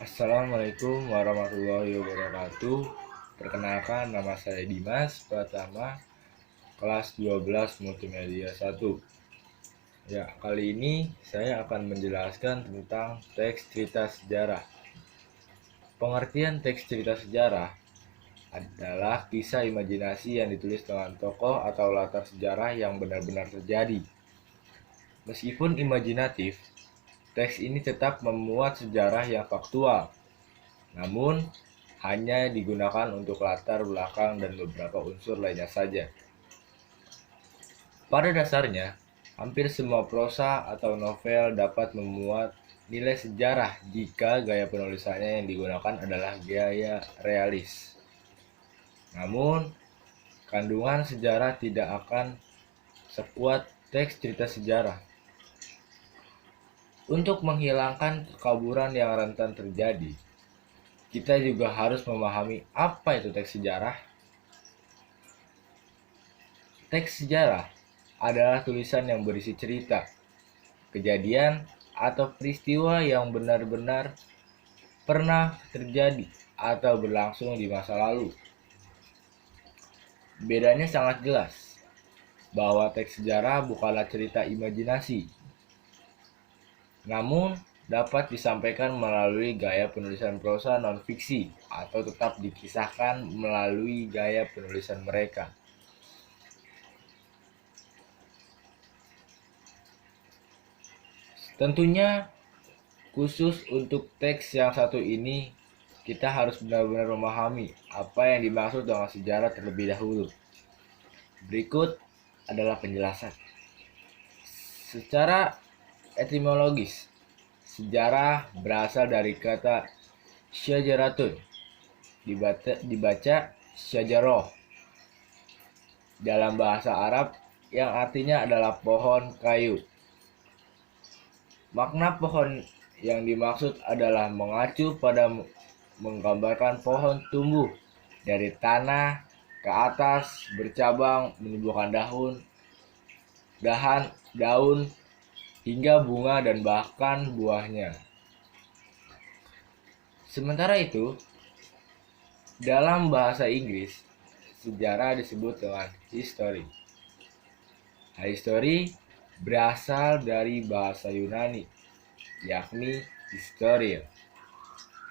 Assalamualaikum warahmatullahi wabarakatuh. Perkenalkan, nama saya Dimas Pratama, kelas 12 Multimedia 1. Ya, kali ini saya akan menjelaskan tentang teks cerita sejarah. Pengertian teks cerita sejarah adalah kisah imajinasi yang ditulis dengan tokoh atau latar sejarah yang benar-benar terjadi. Meskipun imajinatif, teks ini tetap memuat sejarah yang faktual, namun hanya digunakan untuk latar belakang dan beberapa unsur lainnya saja. Pada dasarnya, hampir semua prosa atau novel dapat memuat nilai sejarah jika gaya penulisannya yang digunakan adalah gaya realis. Namun, kandungan sejarah tidak akan sekuat teks cerita sejarah. Untuk menghilangkan kekaburan yang rentan terjadi, kita juga harus memahami apa itu teks sejarah. Teks sejarah adalah tulisan yang berisi cerita, kejadian, atau peristiwa yang benar-benar pernah terjadi atau berlangsung di masa lalu. Bedanya sangat jelas, bahwa teks sejarah bukanlah cerita imajinasi, namun dapat disampaikan melalui gaya penulisan prosa non-fiksi atau tetap dikisahkan melalui gaya penulisan mereka. Tentunya, khusus untuk teks yang satu ini, kita harus benar-benar memahami apa yang dimaksud dengan sejarah terlebih dahulu. Berikut adalah penjelasan. Secara etimologis, sejarah berasal dari kata syajaratun, dibaca syajaroh, dalam bahasa Arab yang artinya adalah pohon kayu. Makna pohon yang dimaksud adalah mengacu pada menggambarkan pohon tumbuh dari tanah ke atas, bercabang, menumbuhkan daun, hingga bunga dan bahkan buahnya. Sementara itu, dalam bahasa Inggris, sejarah disebut dengan history. History berasal dari bahasa Yunani, yakni historia,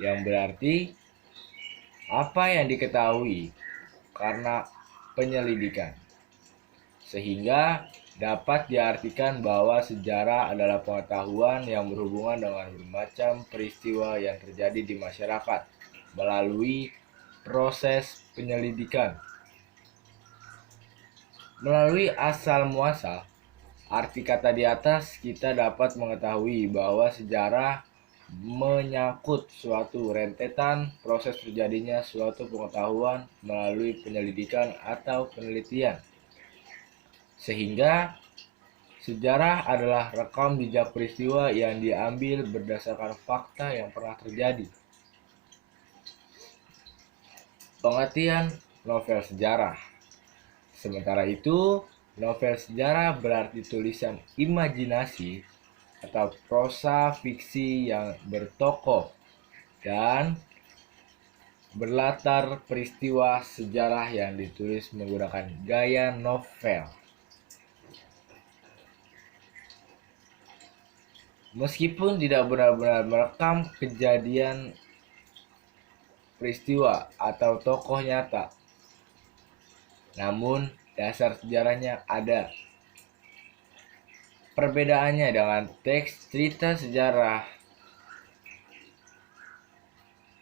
yang berarti apa yang diketahui karena penyelidikan, sehingga dapat diartikan bahwa sejarah adalah pengetahuan yang berhubungan dengan bermacam peristiwa yang terjadi di masyarakat melalui proses penyelidikan. Melalui asal muasal arti kata di atas, kita dapat mengetahui bahwa sejarah menyangkut suatu rentetan proses terjadinya suatu pengetahuan melalui penyelidikan atau penelitian. Sehingga sejarah adalah rekam jejak peristiwa yang diambil berdasarkan fakta yang pernah terjadi. Pengertian novel sejarah. Sementara itu, novel sejarah berarti tulisan imajinasi atau prosa fiksi yang bertokoh dan berlatar peristiwa sejarah yang ditulis menggunakan gaya novel. Meskipun tidak benar-benar merekam kejadian peristiwa atau tokoh nyata, namun dasar sejarahnya ada. Perbedaannya dengan teks cerita sejarah,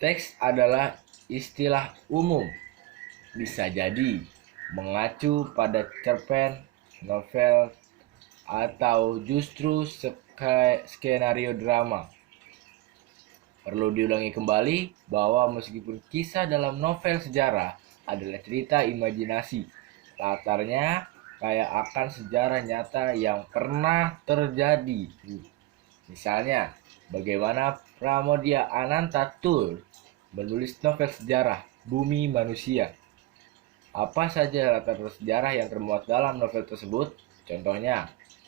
teks adalah istilah umum, bisa jadi mengacu pada cerpen, novel, atau justru skenario drama. Perlu diulangi kembali bahwa meskipun kisah dalam novel sejarah adalah cerita imajinasi, latarnya kayak akan sejarah nyata yang pernah terjadi. Misalnya, bagaimana Pramoedya Anantatur menulis novel sejarah Bumi Manusia. Apa saja latar sejarah yang termuat dalam novel tersebut? Contohnya,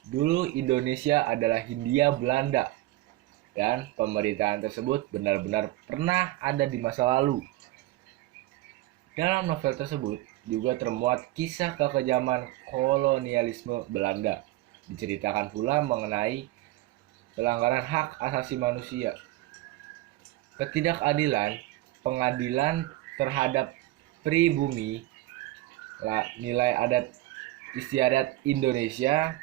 dulu Indonesia adalah Hindia Belanda. dan pemberitaan tersebut benar-benar pernah ada di masa lalu. Dalam novel tersebut juga termuat kisah kekejaman kolonialisme Belanda. Diceritakan pula mengenai pelanggaran hak asasi manusia, ketidakadilan pengadilan terhadap pribumi, nilai adat istiadat Indonesia,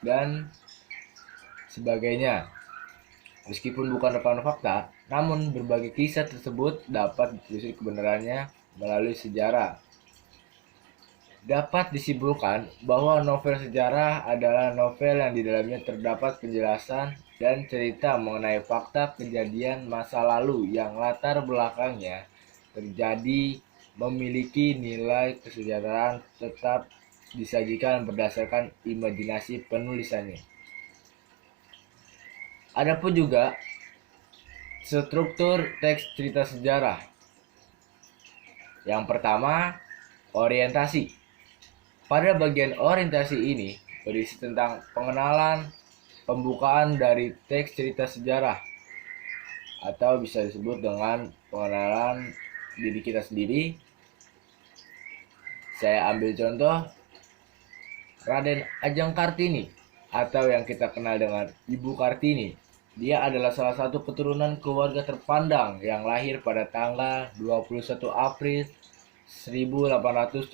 dan sebagainya. Meskipun bukan rekaman fakta, namun berbagai kisah tersebut dapat ditelusuri kebenarannya melalui sejarah. Dapat disimpulkan bahwa novel sejarah adalah novel yang di dalamnya terdapat penjelasan dan cerita mengenai fakta kejadian masa lalu yang latar belakangnya terjadi, memiliki nilai kesejahteraan, tetap disajikan berdasarkan imajinasi penulisannya. Adapun juga struktur teks cerita sejarah. Yang pertama, orientasi. Pada bagian orientasi ini berisi tentang pengenalan, pembukaan dari teks cerita sejarah, atau bisa disebut dengan pengenalan diri kita sendiri. Saya ambil contoh Raden Ajeng Kartini, atau yang kita kenal dengan Ibu Kartini. Dia adalah salah satu keturunan keluarga terpandang yang lahir pada tanggal 21 April 1879.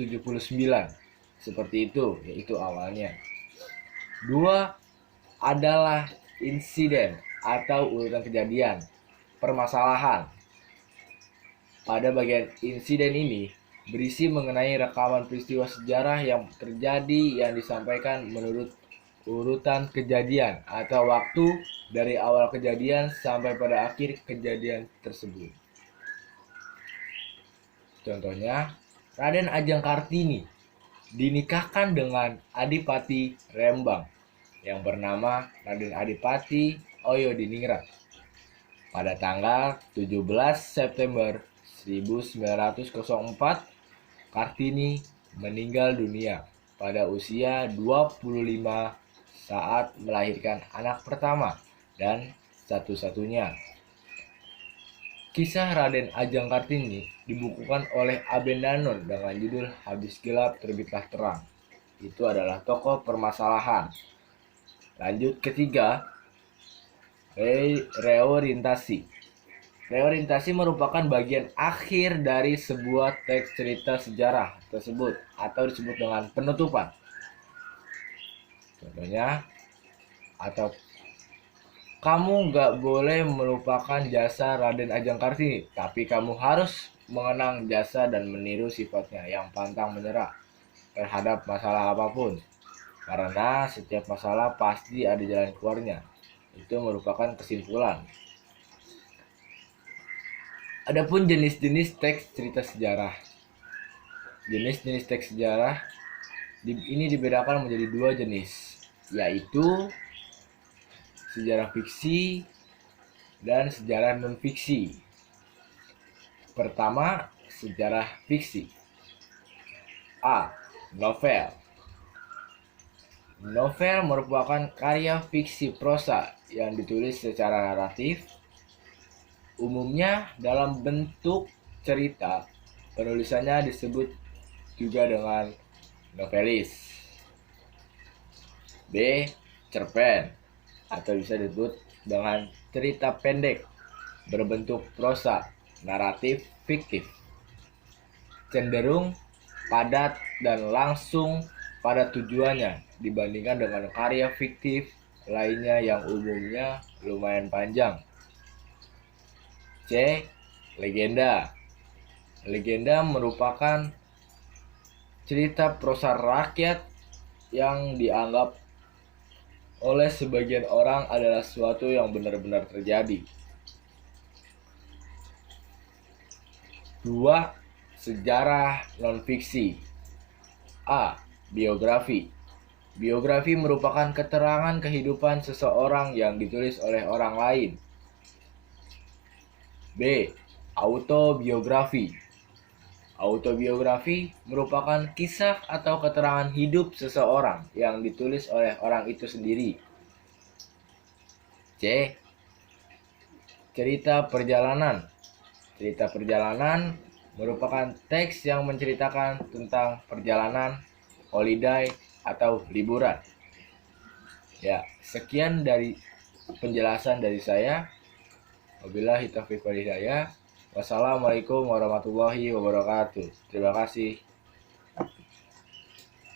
Seperti itu, yaitu awalnya. 2 adalah insiden atau urutan kejadian, permasalahan. Pada bagian insiden ini berisi mengenai rekaman peristiwa sejarah yang terjadi yang disampaikan menurut urutan kejadian atau waktu dari awal kejadian sampai pada akhir kejadian tersebut. Contohnya, Raden Ajeng Kartini dinikahkan dengan Adipati Rembang yang bernama Raden Adipati Oyodiningrat pada tanggal 17 September 1904. Kartini meninggal dunia pada usia 25 saat melahirkan anak pertama dan satu-satunya. Kisah Raden Ajeng Kartini dibukukan oleh Aben Danon dengan judul Habis Gelap Terbitlah Terang. Itu adalah tokoh permasalahan. Lanjut ketiga, reorientasi. Reorientasi merupakan bagian akhir dari sebuah teks cerita sejarah tersebut atau disebut dengan penutupan. Contohnya, atau kamu nggak boleh melupakan jasa Raden Ajeng Kartini, tapi kamu harus mengenang jasa dan meniru sifatnya yang pantang menyerah terhadap masalah apapun. Karena setiap masalah pasti ada jalan keluarnya. Itu merupakan kesimpulan. Adapun jenis-jenis teks cerita sejarah. Jenis-jenis teks sejarah ini dibedakan menjadi 2 jenis, yaitu sejarah fiksi dan sejarah non-fiksi. Pertama, sejarah fiksi. A. Novel. Novel merupakan karya fiksi prosa yang ditulis secara naratif, umumnya dalam bentuk cerita. Penulisannya disebut juga dengan novelis. B. Cerpen, atau bisa disebut dengan cerita pendek berbentuk prosa, naratif fiktif, cenderung padat dan langsung pada tujuannya dibandingkan dengan karya fiktif lainnya yang umumnya lumayan panjang. C. Legenda. Legenda merupakan cerita prosa rakyat yang dianggap oleh sebagian orang adalah sesuatu yang benar-benar terjadi. 2. Sejarah non-fiksi. A. Biografi. Biografi merupakan keterangan kehidupan seseorang yang ditulis oleh orang lain. B. Autobiografi. Autobiografi merupakan kisah atau keterangan hidup seseorang yang ditulis oleh orang itu sendiri. C. cerita perjalanan. Cerita perjalanan merupakan teks yang menceritakan tentang perjalanan, holiday, atau liburan. Ya, sekian dari penjelasan dari saya. Wabillahi taufiq wal hidayah. Wassalamualaikum warahmatullahi wabarakatuh. Terima kasih.